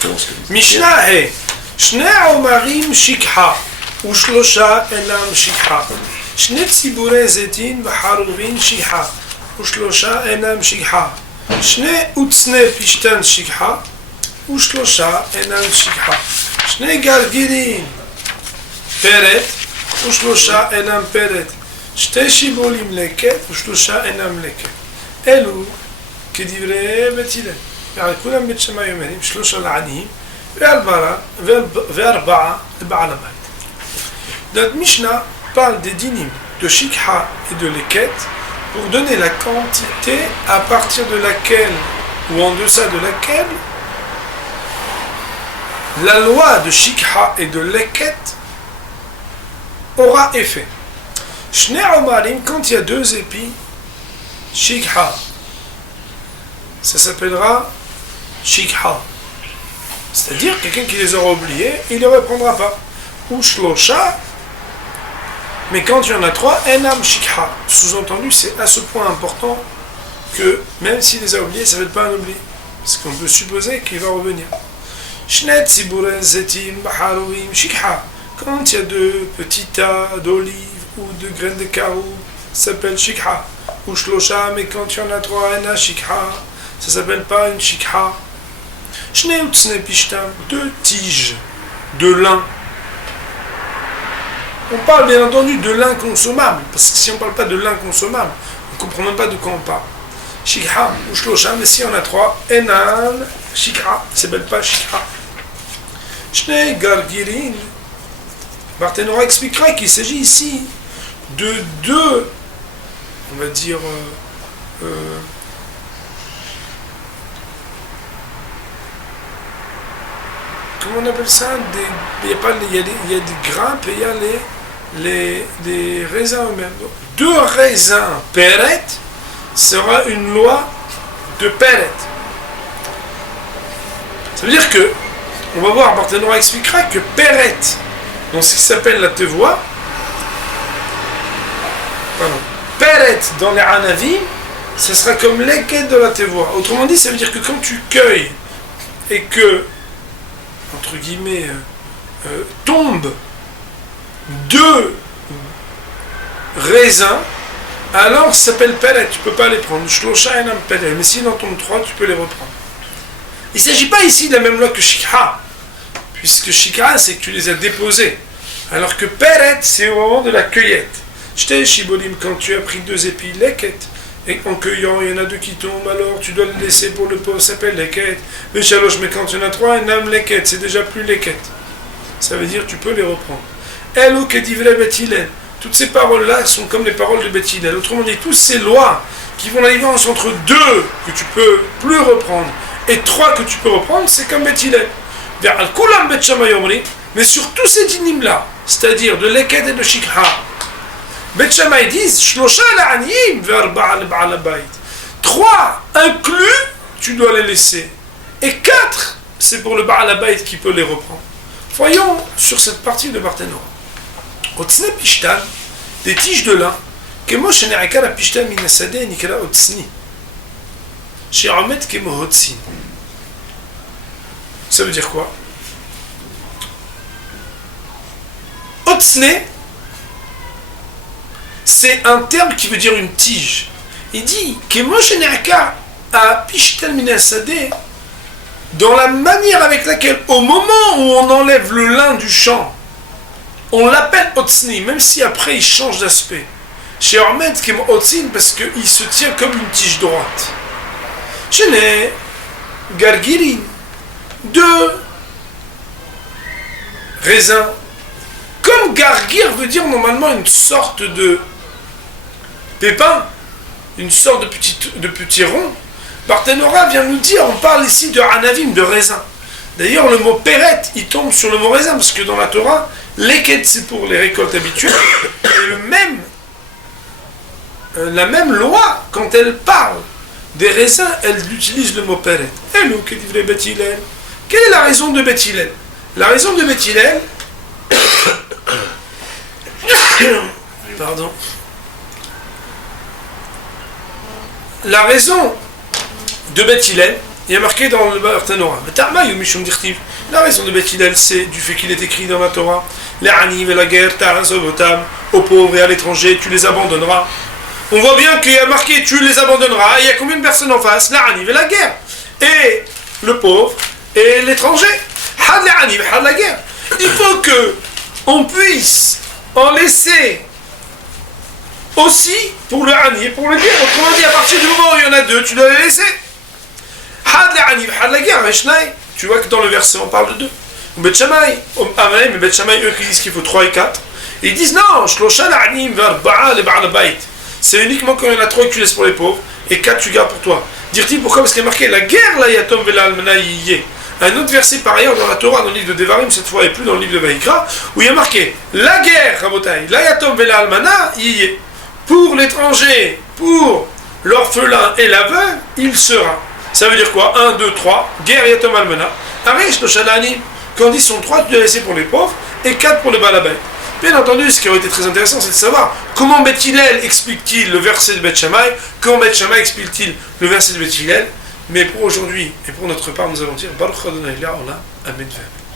exactement ce que vous dites. Mishnah est Shne Omarim Shikha Ushlosha Enam Shikha Shne Tzibure Zetin Vaharuvin Shikha Ushlosha Enam Shikha Shne Utsne Pishtan Shikha Ushlosha Enam Shikha Shne Gargirin Peret Ushlosha Enam Peret Shte Shibolim Leket Ushlosha Enam Leket Elu Kedivre Betile كلهم بيت شماء يومين شلوش العانيين وأربعة لبعل بيت. Donc Mishnah parle des dynimes de Shikha et de Leket pour donner la quantité à partir de laquelle ou en deçà de laquelle la loi de Shikha et de Leket aura effet. Shne Omarim, quand il y a 2 épis, Shikha, ça s'appellera Shikha. C'est-à-dire quelqu'un qui les aura oubliés, il ne les reprendra pas. Ou Shlosha, mais quand il y en a 3, Enam Shikha. Sous-entendu, c'est à ce point important que même s'il les a oubliés, ça ne veut pas un oubli. Parce qu'on peut supposer qu'il va revenir. Shnet Siburen Zetim Baharouim Shikha. Quand il y a 2 petits tas d'olives ou de graines de carou, ça s'appelle Shikha. Ou Shlosha, mais quand il y en a 3, Enam Shikha. Ça ne s'appelle pas une Shikha. Shne Utsne Pishtam, 2 tiges de lin. On parle bien entendu de lin consommable, parce que si on ne parle pas de lin consommable, on ne comprend même pas de quoi on parle. Shikha ou Shlosha, mais si on a 3, Enan Shikha, ça ne s'appelle pas Shikha. Shne Gargirin, Barthénora expliquera qu'il s'agit ici de 2, on va dire, comment on appelle ça, il y a des grappes et il y a les raisins eux-mêmes. 2 raisins Peret sera une loi de Peret. Ça veut dire que, on va voir, Barthénora expliquera que Peret, dans ce qui s'appelle la tevoie, Peret dans les Hanavi, ce sera comme l'équette de la tevoie. Autrement dit, ça veut dire que quand tu cueilles et que entre guillemets, tombe 2 raisins, alors ça s'appelle Peret, tu ne peux pas les prendre. Shlosha Enam Peret, mais s'il en tombe 3, tu peux les reprendre. Il ne s'agit pas ici de la même loi que Shikha, puisque Shikha, c'est que tu les as déposés, alors que Peret, c'est au moment de la cueillette. J'étais Shibolim, quand tu as pris 2 épis, Leket, et en cueillant, il y en a 2 qui tombent, alors tu dois le laisser pour le pauvre, ça s'appelle Leket. Mais Shalosh, mais quand il y en a 3, un âme Leket, c'est déjà plus Leket. Ça veut dire tu peux les reprendre. Elo Kedivre Bethilel. Toutes ces paroles-là sont comme les paroles de Bethilel. Autrement dit, toutes ces lois qui vont la différence entre 2 que tu peux plus reprendre et 3 que tu peux reprendre, c'est comme Bethilel. Vers Al-Kulam Bet Shammai Omri, mais sur tous ces dynimes-là, c'est-à-dire de Leket et de Shikha, Bet Shammai disent Shlosha la'aniyim ve'arba'a leba'al habayit. 3 inclus, tu dois les laisser. Et 4, c'est pour le Ba'al habayit qui peut les reprendre. Voyons sur cette partie de Barthénora. Otsne Pishtan, des tiges de lin, Kemo shene'aka la Pishtan min hasadeh nikra Otsni. She'omet kemo Hotsin. Ça veut dire quoi? Otsne, c'est un terme qui veut dire une tige. Il dit que Moshe Ne'aka a Pishtan min hasadeh, dans la manière avec laquelle, au moment où on enlève le lin du champ, on l'appelle Otsni, même si après il change d'aspect. Chez Ormet, qui est Otsin, parce qu'il se tient comme une tige droite. Chez Gargirin, 2 raisins. Comme Gargir veut dire normalement une sorte de pépin, une sorte de petit rond, Barthénora vient nous dire, on parle ici de Hanavim, de raisin. D'ailleurs, le mot Peret, il tombe sur le mot raisin, parce que dans la Torah, l'équette, c'est pour les récoltes habituelles, et la même loi, quand elle parle des raisins, elle utilise le mot Peret. Hello, Bethilel. Quelle est la raison de Bethilel? La raison de Bethilel, pardon. La raison de Bethilel, Il y a marqué dans le Barthénora. La raison de Beth Hillel, c'est du fait qu'il est écrit dans la Torah. Les Aniv et la guerre, aux pauvres et à l'étranger, tu les abandonneras. On voit bien qu'il y a marqué tu les abandonneras. Et il y a combien de personnes en face? La Aniv et la guerre. Et le pauvre et l'étranger. Had la Aniv, had la guerre. Il faut que on puisse en laisser aussi pour le Ani et pour le guerre. Autrement dit, à partir du moment où il y en a deux, tu dois les laisser. Had la Ani, had la guerre. Tu vois que dans le verset, on parle de deux. Bet Shammai, mais Bet Shammai, eux qui disent qu'il faut 3 et 4. Et ils disent non, Shlosha la Ani, Varba'a le Ba'al Bait. C'est uniquement quand il y en a 3 que tu laisses pour les pauvres, et 4 tu gardes pour toi. Dire-t-il pourquoi? Parce qu'il est marqué la guerre, la Yatom Vela Almana Yiyeh. Un autre verset par ailleurs dans la Torah, dans le livre de Devarim, cette fois et plus dans le livre de Vaïkra, où il y a marqué la guerre, Rabotai, la Yatom Vela Almana Yiyeh. Pour l'étranger, pour l'orphelin et l'aveugle, il sera. Ça veut dire quoi? 1, 2, 3, guerre Yatom Almana. Arish Noshalani. Quand on dit sont 3, tu dois laisser pour les pauvres, et 4 pour le balabait. Bien entendu, ce qui aurait été très intéressant, c'est de savoir comment Beth Hillel explique-t-il le verset de Beth Shammai, comment Beth Shammai explique-t-il le verset de Beth Hillel. Mais pour aujourd'hui et pour notre part, nous allons dire Baruch Adonai Le'olam, Amen.